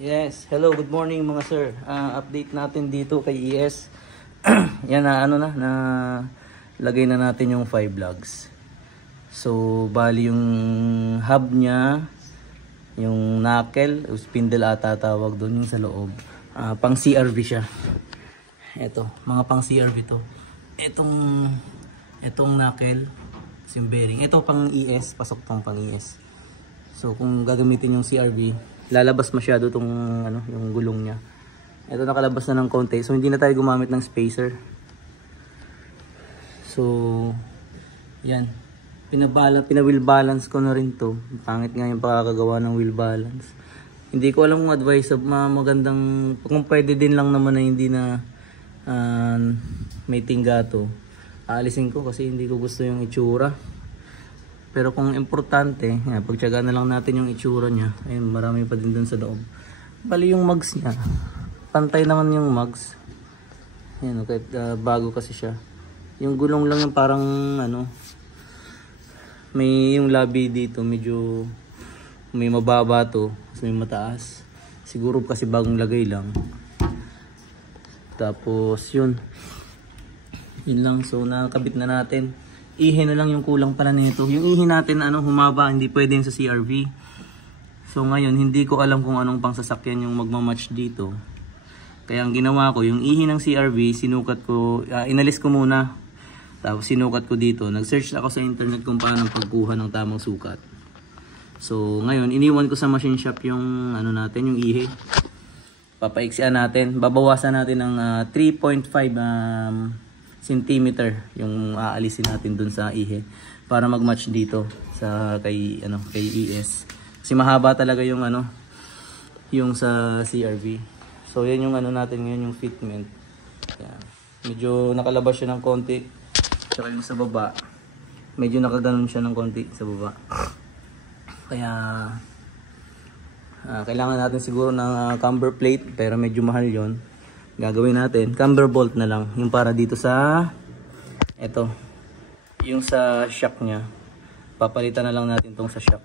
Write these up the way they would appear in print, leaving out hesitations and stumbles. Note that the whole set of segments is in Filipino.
Yes, hello, good morning mga sir. Update natin dito kay ES. Yan na na lagay na natin yung 5 lugs. So bali yung hub niya, yung knuckle, spindle ata tawag doon, yung sa loob. Pang CRV siya. Ito, mga pang CRV to. Itong knuckle, yung bearing. Ito pang ES, pasok tong pang ES. So kung gagamitin yung CRV, lalabas masyado tong yung gulong niya. Ito nakalabas na ng konti. So hindi na tayo gumamit ng spacer. So yan. Pina-wheel balance ko na rin to. Pangit nga yung pakakagawa ng wheel balance. Hindi ko alam kung advice magandang, kung pwede din lang naman na hindi na may tingga to. Aalisin ko kasi hindi ko gusto yung itsura. Pero kung importante, pagtyaga na lang natin yung itsura niya. Ayun, marami pa din dun sa loob. Bali yung mugs niya. Pantay naman yung mugs. Yan, kahit bago kasi siya. Yung gulong lang yung parang may yung labi dito medyo may mababa to, may mataas. Siguro kasi bagong lagay lang. Tapos yun lang, so nakakabit na natin. Ihe na lang yung kulang pala nito. Yung ihe natin humaba, hindi pwede yung sa CRV. So ngayon hindi ko alam kung anong pang sasakyan yung magmamatch dito. Kaya ang ginawa ko, yung ihe ng CRV sinukat ko, inalis ko muna. Tapos sinukat ko dito. Nag-search ako sa internet kung paano pagkuha ng tamang sukat. So ngayon iniwan ko sa machine shop yung natin, yung ihe. Papaiksian natin, babawasan natin ng 3.5 centimeter yung aalisin natin dun sa ihe para mag-match dito sa kay ES. Kasi mahaba talaga yung yung sa CRV. So yan yung natin ngayon, yung fitment. Yan. Medyo nakalabas siya ng konti. Tsaka yung sa baba, medyo nakaganon siya ng konti sa baba. Kaya kailangan natin siguro ng camber plate, pero medyo mahal yon. Gagawin natin camber bolt na lang, yung para dito sa yung sa shock nya. Papalitan na lang natin tong sa shock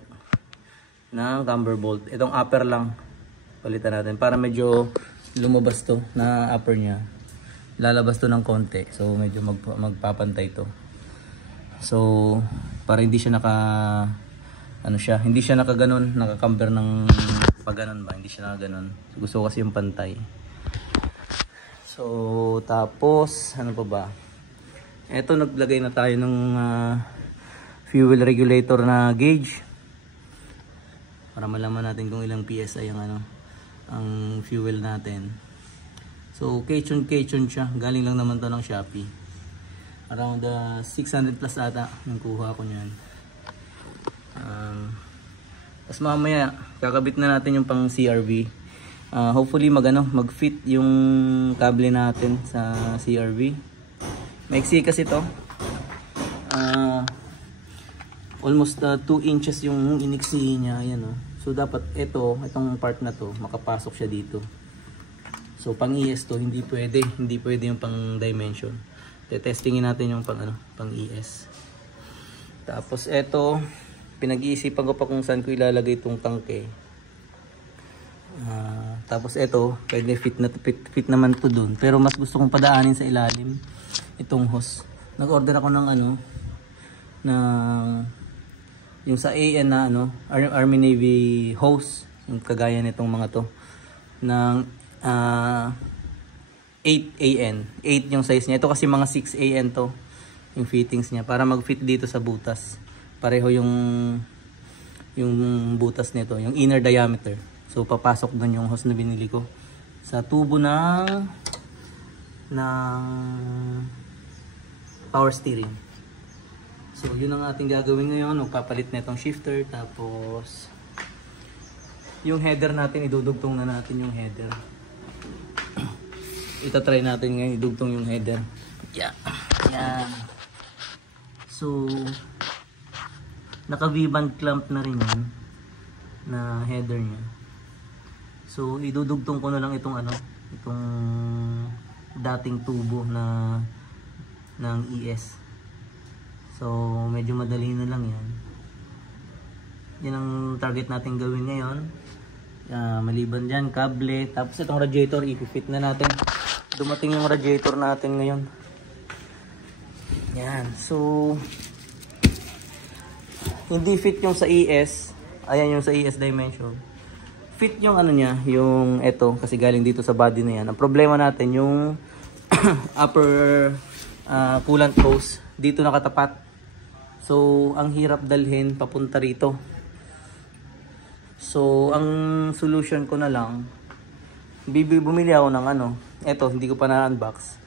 ng camber bolt. Itong upper lang palitan natin para medyo lumabas to na upper nya, lalabas to ng konti. So medyo magpapantay to. So para hindi siya hindi siya nakaganon, nakacamber ng pagganon ba, hindi siya nakaganon. Gusto ko kasi yung pantay. So tapos pa ba? Eto, naglagay na tayo ng fuel regulator na gauge para malaman natin kung ilang PSI ang fuel natin. So Kechon siya, galing lang naman to ng Shopee. Around 600 plus ata yung kuha ko niyan. Tapos mamaya kakabit na natin yung pang CRV. Hopefully mag-fit yung kable natin sa CRV. Maiksi kasi to. Almost 2 inches yung iniksi niya, ayan So dapat itong part na to makapasok siya dito. So pang ES to, hindi pwede yung pang dimension. Testingin natin yung pang ES. Tapos pinag-iisipan ko pa kung saan ko ilalagay itong tangke. Tapos pwede fit naman to dun. Pero mas gusto kong padaanin sa ilalim itong hose. Nag-order ako ng yung sa AN na Army Navy hose, yung kagaya nitong mga to ng 8 AN. 8 yung size niya. Ito kasi mga 6 AN to yung fittings niya para mag-fit dito sa butas. Pareho yung butas nito, yung inner diameter. So papasok doon yung hose na binili ko sa tubo ng power steering. So yun ang ating gagawin ngayon. Magpapalit na itong shifter. Tapos yung header natin, idudugtong na natin yung header. Itatry natin ngayon idugtong yung header. Yan. So naka V-band clamp na rin yan na header nya. So idudugtong ko na lang itong dating tubo ng ES. So medyo madali na lang yan. Yan ang target natin gawin ngayon. Maliban dyan, kable. Tapos itong radiator, ipifit na natin. Dumating yung radiator natin ngayon. Yan. So, hindi fit yung sa ES. Ayan yung sa ES dimension. Fit yung ano niya, yung eto. Kasi galing dito sa body na yan. Ang problema natin, yung upper coolant hose. Dito nakatapat. So, ang hirap dalhin papunta rito. So, ang solution ko na lang, bumili ako ng ano, eto, hindi ko pa na-unbox.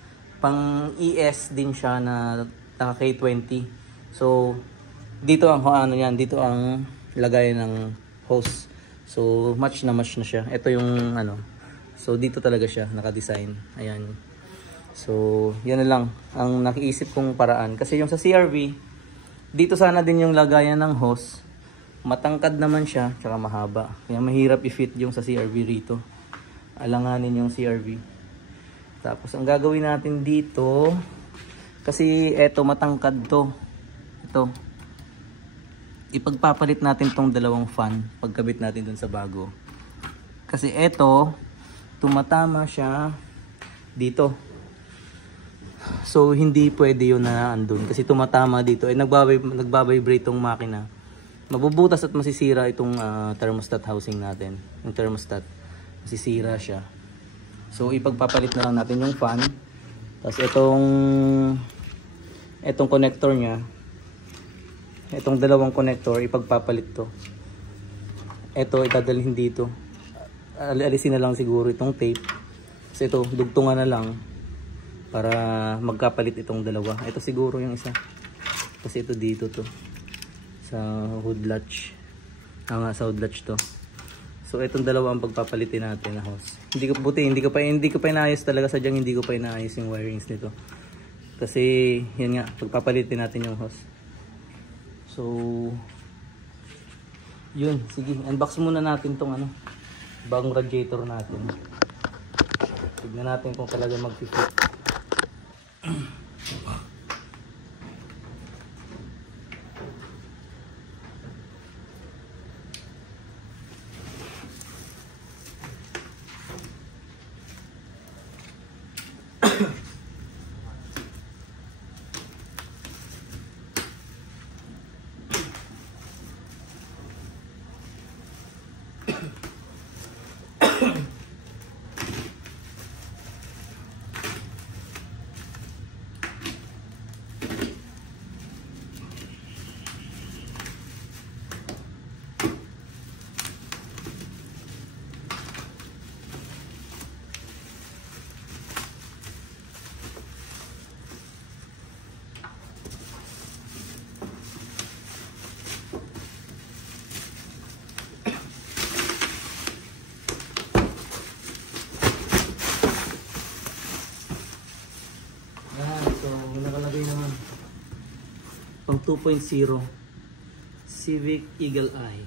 Pang ES din siya na naka K20. So, dito ang ano yan, dito ang lagay ng hose. So, match na siya. Ito yung ano. So, dito talaga siya naka-design. Ayan. So, yan na lang ang nakiisip kong paraan. Kasi yung sa CRV, dito sana din yung lagayan ng hose. Matangkad naman siya, tsaka mahaba. Kaya mahirap i-fit yung sa CRV rito. Alanganin yung CRV. Tapos ang gagawin natin dito, kasi eto matangkad to. Ito. Ipagpapalit natin tong dalawang fan pagkabit natin dun sa bago. Kasi eto, tumatama siya dito. So hindi pwede yun na andun. Kasi tumatama dito. Nagbabibrate tong makina. Mabubutas at masisira itong thermostat housing natin. Yung thermostat, masisira siya. So ipagpapalit na lang natin yung fan. Tapos itong connector nya, itong dalawang connector, ipagpapalit to. Ito itadalhin dito. Alisin na lang siguro itong tape. Kasi ito, dugtungan na lang para magkapalit itong dalawa. Ito siguro yung isa. Kasi ito dito to. Sa hood latch. Sa hood latch to. So itong dalawa ang pagpapalitin natin na hose. Hindi ko pa inaayos talaga, sadyang hindi ko pa inaayos yung wirings nito. Kasi yun nga, pagpapalitin natin yung hose. So yun, sige, unbox muna natin tong ano, bagong radiator natin. Tignan natin kung talaga mag-fit. Pang 2.0 Civic Eagle Eye,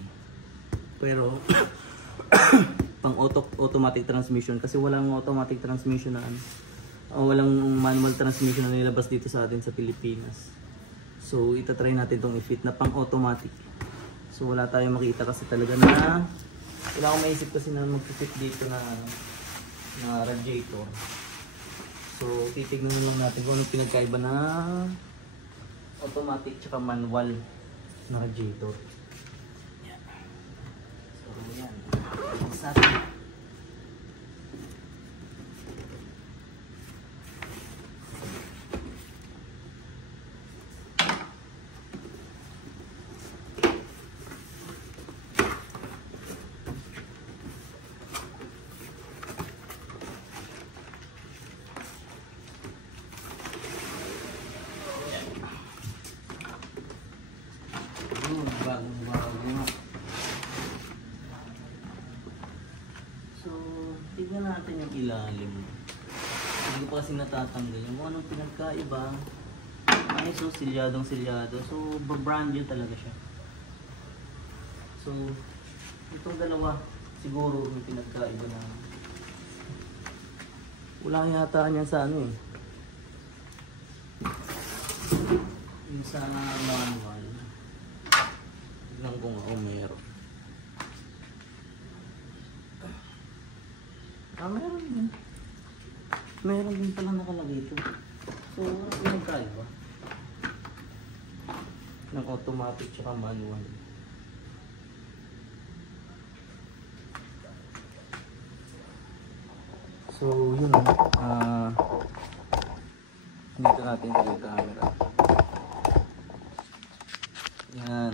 pero pang automatic transmission, kasi walang automatic transmission na walang manual transmission na nilabas dito sa atin sa Pilipinas. So itatry natin itong i-fit na pang automatic. So wala tayong makita kasi talaga na wala akong maisip kasi na mag-fit dito na radiator. So titignan lang natin kung ano pinagkaiba na automatic tsaka manual na radiator. Yan. So yan. So, tignan natin yung ilalim. Hindi ko pa kasi natatanggal yung anong pinagkaiba. Ay, so silyadong silyado. So, brand new talaga siya. So, itong dalawa siguro yung pinagkaiba na wala yata niyan sa ano eh. Yung sa manual. Tignan ko nga kung meron. Meron din. Meron din palang nakalagay ito. So, ano pinagkaiba? Ng automatic tsaka manual. So, yun. Dito natin yung camera. Yan.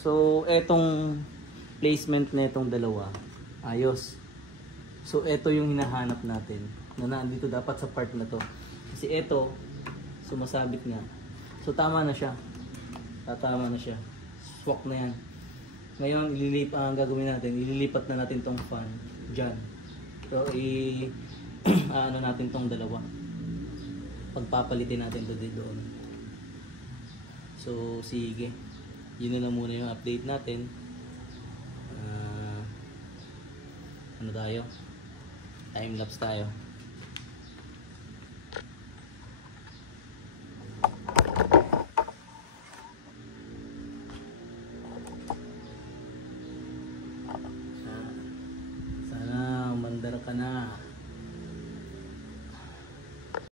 So, etong placement na itong dalawa, ayos. So, eto yung hinahanap natin na nandito dapat sa part na to. Kasi eto, sumasabit nga. So, tama na siya. Tama na siya. Swak na yan. Ngayon, ang gagawin natin, ililipat na natin tong fan dyan. So, ano natin tong dalawa. Pagpapalitin natin to doon. So, sige. Yun na lang muna yung update natin. Ano tayo? Time-lapse tayo. Sana umandar ka na.